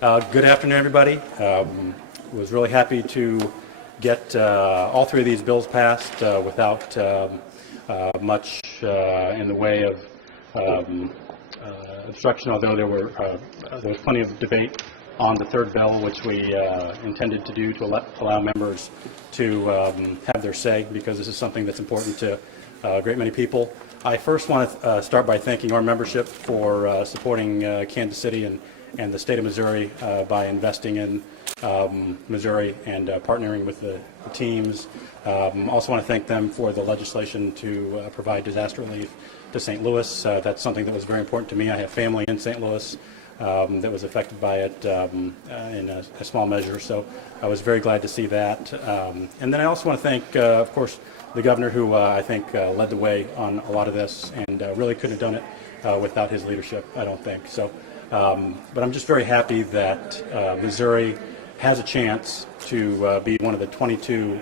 Good afternoon, everybody. Was really happy to get all three of these bills passed without much in the way of obstruction, although there was plenty of debate on the third bill, which we intended to do to allow members to have their say, because this is something that's important to a great many people. I first want to start by thanking our membership for supporting Kansas City and the state of Missouri by investing in Missouri and partnering with the teams. Also want to thank them for the legislation to provide disaster relief to St. Louis. That's something that was very important to me. I have family in St. Louis that was affected by it in a small measure, so I was very glad to see that. And then I also want to thank, of course, the governor, who I think led the way on a lot of this, and really couldn't have done it without his leadership, I don't think. So, but I'm just very happy that Missouri has a chance to be one of the 22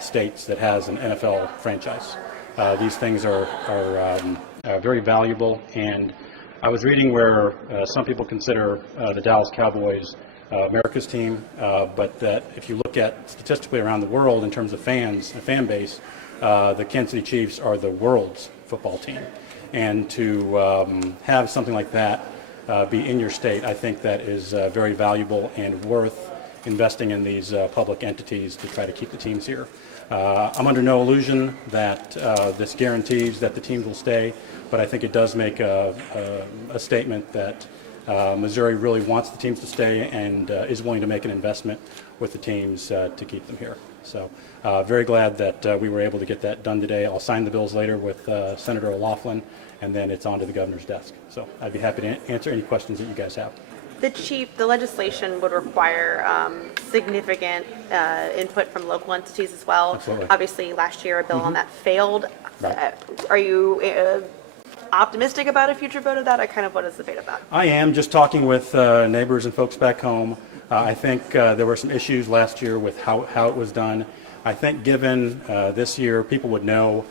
states that has an NFL franchise. These things are very valuable, and I was reading where some people consider the Dallas Cowboys America's team, but that if you look at statistically around the world in terms of fans and fan base, the Kansas City Chiefs are the world's football team. And to have something like that be in your state, I think that is very valuable and worth investing in these public entities to try to keep the teams here. I'm under no illusion that this guarantees that the teams will stay, but I think it does make a statement that Missouri really wants the teams to stay and is willing to make an investment with the teams to keep them here. So very glad that we were able to get that done today. I'll sign the bills later with Senator O'Loughlin, and then it's on to the governor's desk. So I'd be happy to answer any questions that you guys have. The legislation would require significant input from local entities as well. Absolutely. Obviously, last year a bill on that failed. Right. Are you optimistic about a future vote of that? What is the debate about? I am just talking with neighbors and folks back home. I think there were some issues last year with how it was done. I think given this year, people would know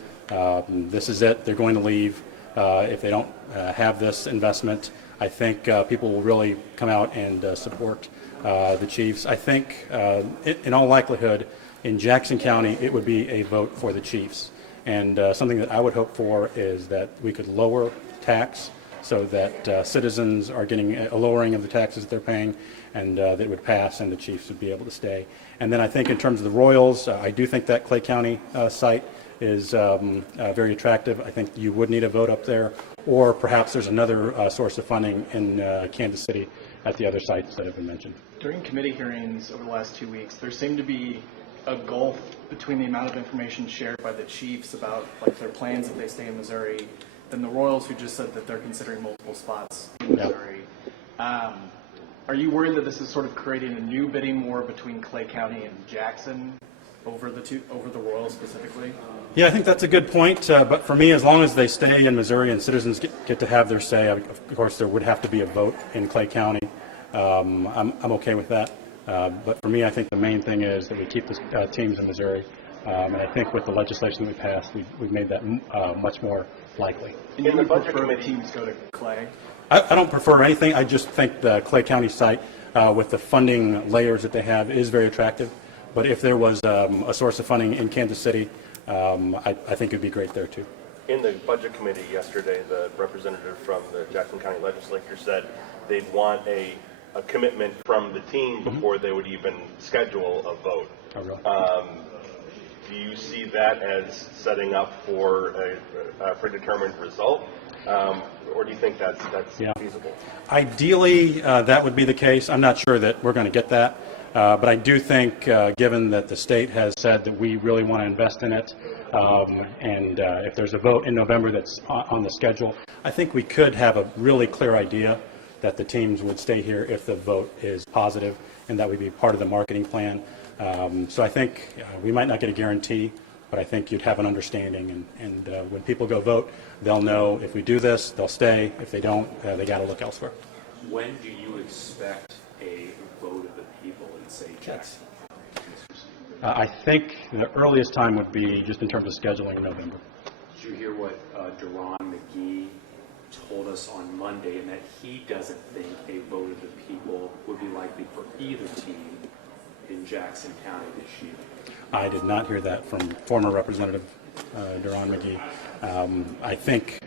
this is it, they're going to leave if they don't have this investment. I think people will really come out and support the Chiefs. I think in all likelihood in Jackson County it would be a vote for the Chiefs. And something that I would hope for is that we could lower tax so that citizens are getting a lowering of the taxes that they're paying, and that it would pass and the Chiefs would be able to stay. And then I think in terms of the Royals, I do think that Clay County site is very attractive. I think you would need a vote up there, or perhaps there's another source of funding in Kansas City at the other sites that have been mentioned. During committee hearings over the last 2 weeks, there seemed to be a gulf between the amount of information shared by the Chiefs about their plans if they stay in Missouri, than the Royals, who just said that they're considering multiple spots in Missouri. Yep. Are you worried that this is sort of creating a new bidding war between Clay County and Jackson over the Royals specifically? Yeah, I think that's a good point. But for me, as long as they stay in Missouri and citizens get to have their say, of course there would have to be a vote in Clay County. I'm okay with that. But for me, I think the main thing is that we keep the teams in Missouri. And I think with the legislation that we passed, we've made that much more likely. And you would prefer the teams go to Clay? I don't prefer anything. I just think the Clay County site, with the funding layers that they have, is very attractive. But if there was a source of funding in Kansas City, I think it would be great there too. In the budget committee yesterday, the representative from the Jackson County legislature said they'd want a commitment from the team before they would even schedule a vote. Oh, really? Do you see that as setting up for a predetermined result, or do you think that's feasible? Ideally, that would be the case. I'm not sure that we're going to get that, but I do think, given that the state has said that we really want to invest in it, and if there's a vote in November that's on the schedule, I think we could have a really clear idea that the teams would stay here if the vote is positive, and that would be part of the marketing plan. So I think we might not get a guarantee, but I think you'd have an understanding, and when people go vote, they'll know if we do this, they'll stay. If they don't, they got to look elsewhere. When do you expect a vote of the people in, say, Jackson? I think the earliest time would be just in terms of scheduling in November. Did you hear what Deron McGee told us on Monday, and that he doesn't think a vote of the people would be likely for either team in Jackson County this year? I did not hear that from former Representative Duran McGee. I think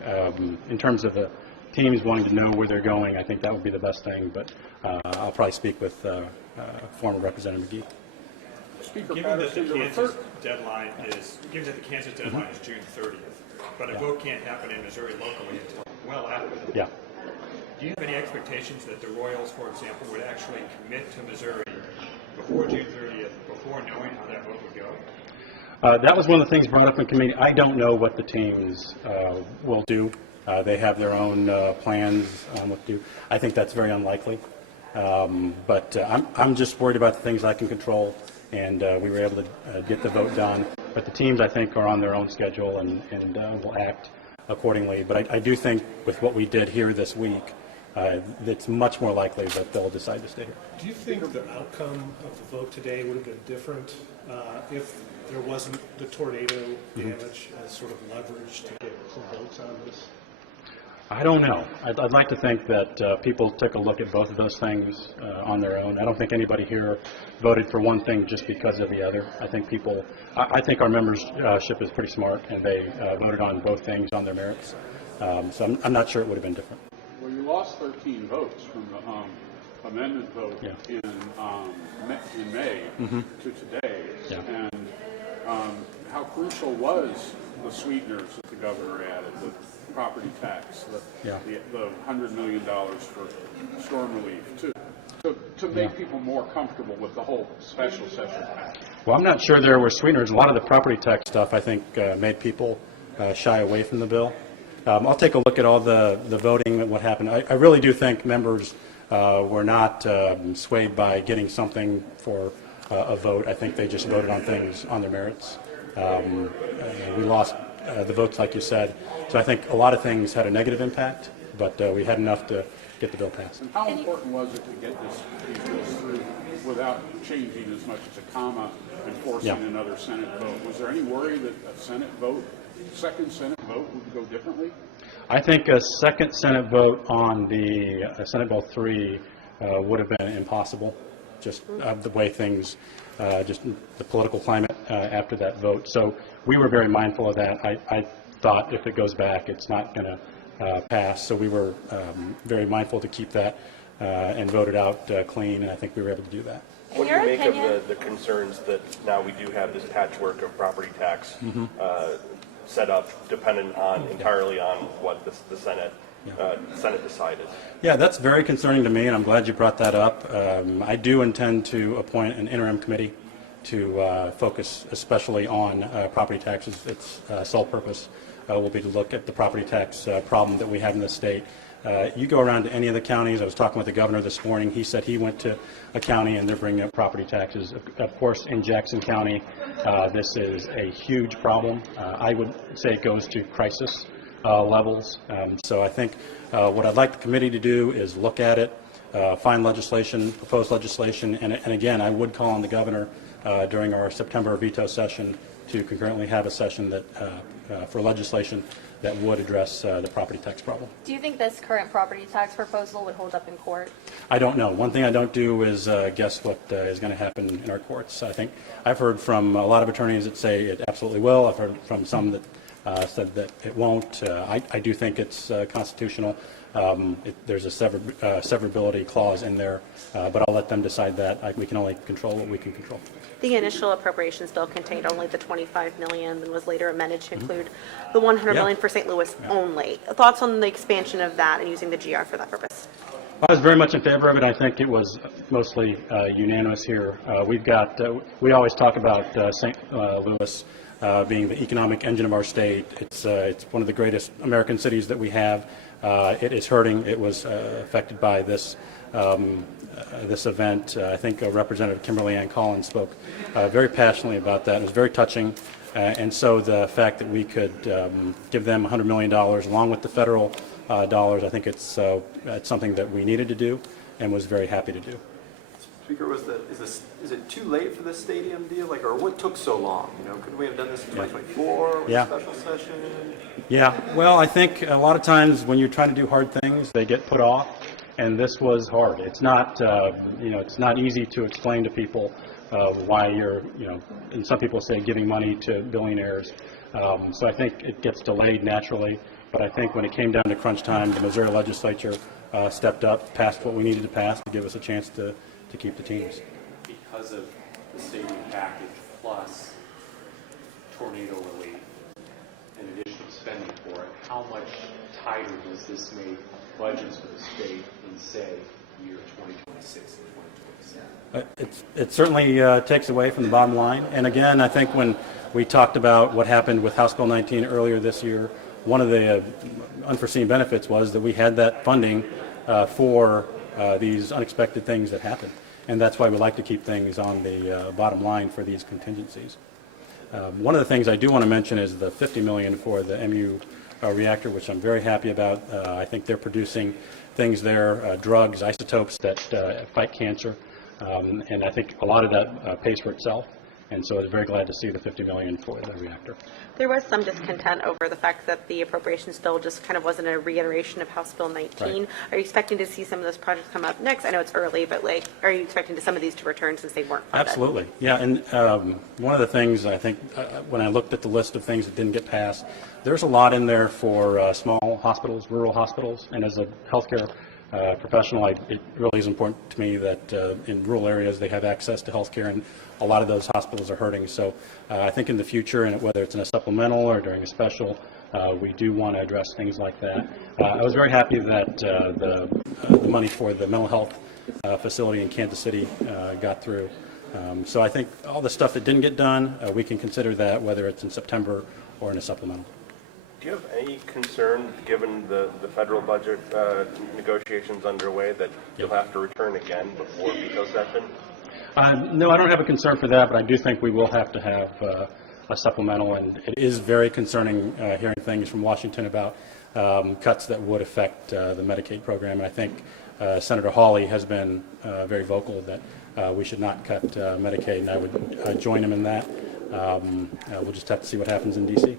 in terms of the teams wanting to know where they're going, I think that would be the best thing, but I'll probably speak with former Representative McGee. Given that the Kansas deadline is June 30th, but a vote can't happen in Missouri locally until well after that. Yeah. Do you have any expectations that the Royals, for example, would actually commit to Missouri before June 30th, before knowing how that vote would go? That was one of the things brought up in committee. I don't know what the teams will do. They have their own plans on what to do. I think that's very unlikely. But I'm just worried about the things I can control, and we were able to get the vote done. But the teams, I think, are on their own schedule and will act accordingly. But I do think with what we did here this week, it's much more likely that they'll decide to stay here. Do you think the outcome of the vote today would have been different if there wasn't the tornado damage as sort of leverage to get some votes on this? I don't know. I'd like to think that people took a look at both of those things on their own. I don't think anybody here voted for one thing just because of the other. I think I think our membership is pretty smart, and they voted on both things on their merits. So I'm not sure it would have been different. Well, you lost 13 votes from the amendment vote in May to today. Yeah. And how crucial was the sweeteners that the governor added, the property tax, the $100 million for storm relief, to make people more comfortable with the whole special session package? Well, I'm not sure there were sweeteners. A lot of the property tax stuff, I think, made people shy away from the bill. I'll take a look at all the voting and what happened. I really do think members were not swayed by getting something for a vote. I think they just voted on things on their merits. We lost the votes, like you said. So I think a lot of things had a negative impact, but we had enough to get the bill passed. And how important was it to get these bills through without changing as much as a comma and forcing another Senate vote? Was there any worry that a second Senate vote would go differently? I think a second Senate vote on the Senate Bill 3 would have been impossible, just the way things, just the political climate after that vote. So we were very mindful of that. I thought if it goes back, it's not going to pass. So we were very mindful to keep that and vote it out clean, and I think we were able to do that. What do you make of the concerns that now we do have this patchwork of property tax set up dependent on entirely on what the Senate decided? Yeah, that's very concerning to me, and I'm glad you brought that up. I do intend to appoint an interim committee to focus especially on property taxes. Its sole purpose will be to look at the property tax problem that we have in the state. You go around to any of the counties. I was talking with the governor this morning. He said he went to a county and they're bringing up property taxes. Of course, in Jackson County, this is a huge problem. I would say it goes to crisis levels. So I think what I'd like the committee to do is look at it, find legislation, propose legislation, and again, I would call on the governor during our September veto session to concurrently have a session that for legislation that would address the property tax problem. Do you think this current property tax proposal would hold up in court? I don't know. One thing I don't do is guess what is going to happen in our courts. I think I've heard from a lot of attorneys that say it absolutely will. I've heard from some that said that it won't. I do think it's constitutional. There's a severability clause in there, but I'll let them decide that. We can only control what we can control. The initial appropriations bill contained only the $25 million and was later amended to include the $100 million for St. Louis only. Thoughts on the expansion of that and using the GR for that purpose? I was very much in favor of it. I think it was mostly unanimous here. We always talk about St. Louis being the economic engine of our state. It's one of the greatest American cities that we have. It is hurting. It was affected by this event. I think Representative Kimberly Ann Collins spoke very passionately about that. It was very touching. And so the fact that we could give them $100 million along with the federal dollars, I think it's something that we needed to do and was very happy to do. Speaker, is it too late for this stadium deal? Or what took so long? Could we have done this in 2024 with a special session? Yeah, well, I think a lot of times when you're trying to do hard things, they get put off. and this was hard. It's not, it's not easy to explain to people why you're, and some people say giving money to billionaires. So I think it gets delayed naturally, but I think when it came down to crunch time, the Missouri legislature stepped up, passed what we needed to pass to give us a chance to keep the teams. Because of the stadium package plus tornado relief and additional spending for it, how much tighter does this make budgets for the state in, say, year 2026 and 2027? It certainly takes away from the bottom line. And again, I think when we talked about what happened with House Bill 19 earlier this year, one of the unforeseen benefits was that we had that funding for these unexpected things that happen. And that's why we like to keep things on the bottom line for these contingencies. One of the things I do want to mention is the $50 million for the MU reactor, which I'm very happy about. I think they're producing things there, drugs, isotopes that fight cancer, and I think a lot of that pays for itself. And so I was very glad to see the $50 million for the reactor. There was some discontent over the fact that the appropriations bill just kind of wasn't a reiteration of House Bill 19. Right. Are you expecting to see some of those projects come up next? I know it's early, but are you expecting some of these to return since they weren't funded? Absolutely. Yeah, and one of the things I think when I looked at the list of things that didn't get passed, there's a lot in there for small hospitals, rural hospitals, and as a healthcare professional, it really is important to me that in rural areas they have access to healthcare, and a lot of those hospitals are hurting. So I think in the future, and whether it's in a supplemental or during a special, we do want to address things like that. I was very happy that the money for the mental health facility in Kansas City got through. So I think all the stuff that didn't get done, we can consider that whether it's in September or in a supplemental. Do you have any concern, given the federal budget negotiations underway, that you'll have to return again before veto session? No, I don't have a concern for that, but I do think we will have to have a supplemental, and it is very concerning hearing things from Washington about cuts that would affect the Medicaid program. And I think Senator Hawley has been very vocal that we should not cut Medicaid, and I would join him in that. We'll just have to see what happens in D.C.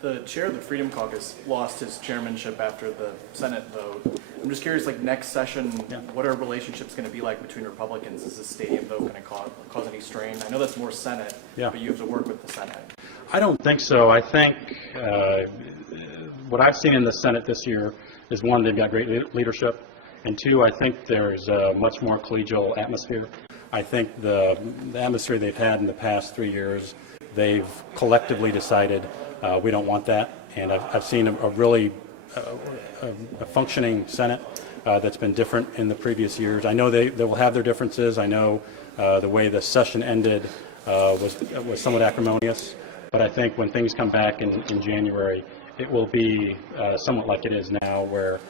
The chair of the Freedom Caucus lost his chairmanship after the Senate vote. I'm just curious, next session, what are relationships going to be like between Republicans? Is this stadium vote going to cause any strain? I know that's more Senate, but you have to work with the Senate. I don't think so. I think what I've seen in the Senate this year is, one, they've got great leadership, and two, I think there's a much more collegial atmosphere. I think the atmosphere they've had in the past 3 years, they've collectively decided we don't want that, and I've seen a really a functioning Senate that's been different in the previous years. I know they will have their differences. I know the way the session ended was somewhat acrimonious, but I think when things come back in January, it will be somewhat like it is now, where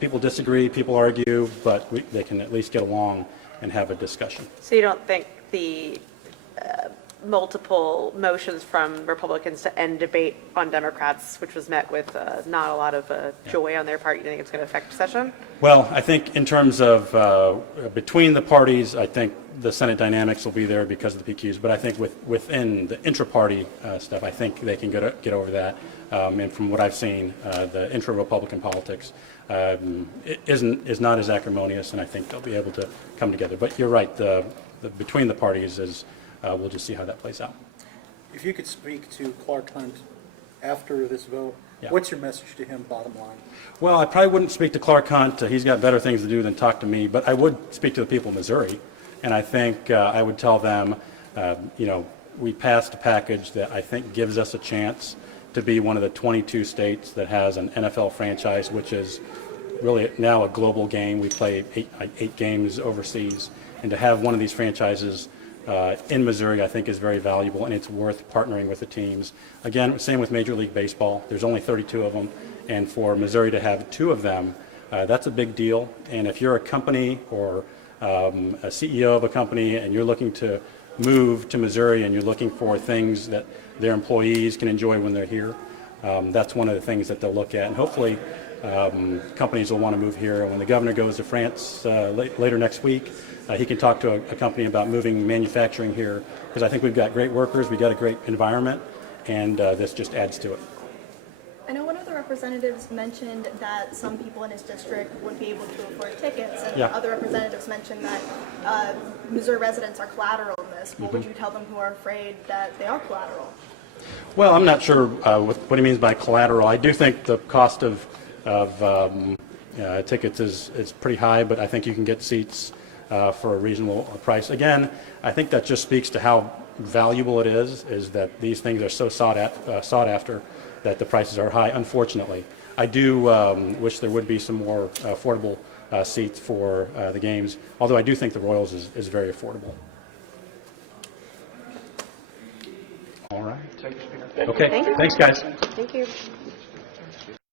people disagree, people argue, but they can at least get along and have a discussion. So you don't think the multiple motions from Republicans to end debate on Democrats, which was met with not a lot of joy on their part, you think it's going to affect session? Well, I think in terms of between the parties, I think the Senate dynamics will be there because of the PQs, but I think within the intra-party stuff, I think they can get over that. And from what I've seen, the intra-Republican politics is not as acrimonious, and I think they'll be able to come together. But you're right, the between the parties is, we'll just see how that plays out. If you could speak to Clark Hunt after this vote, what's your message to him, bottom line? Well, I probably wouldn't speak to Clark Hunt. He's got better things to do than talk to me, but I would speak to the people of Missouri, and I think I would tell them, we passed a package that I think gives us a chance to be one of the 22 states that has an NFL franchise, which is really now a global game. We play eight games overseas, and to have one of these franchises in Missouri, I think, is very valuable, and it's worth partnering with the teams. Again, same with Major League Baseball. There's only 32 of them, and for Missouri to have 2 of them, that's a big deal. And if you're a company or a CEO of a company and you're looking to move to Missouri and you're looking for things that their employees can enjoy when they're here, that's one of the things that they'll look at. And hopefully companies will want to move here. And when the governor goes to France later next week, he can talk to a company about moving manufacturing here, because I think we've got great workers, we've got a great environment, and this just adds to it. I know one of the representatives mentioned that some people in his district would be able to afford tickets, and Yeah. other representatives mentioned that Missouri residents are collateral in this. What would you tell them who are afraid that they are collateral? Well, I'm not sure what he means by collateral. I do think the cost of tickets is pretty high, but I think you can get seats for a reasonable price. Again, I think that just speaks to how valuable it is that these things are so sought after that the prices are high, unfortunately. I do wish there would be some more affordable seats for the games, although I do think the Royals is very affordable. All right. Okay. Thank you. Thanks, guys. Thank you.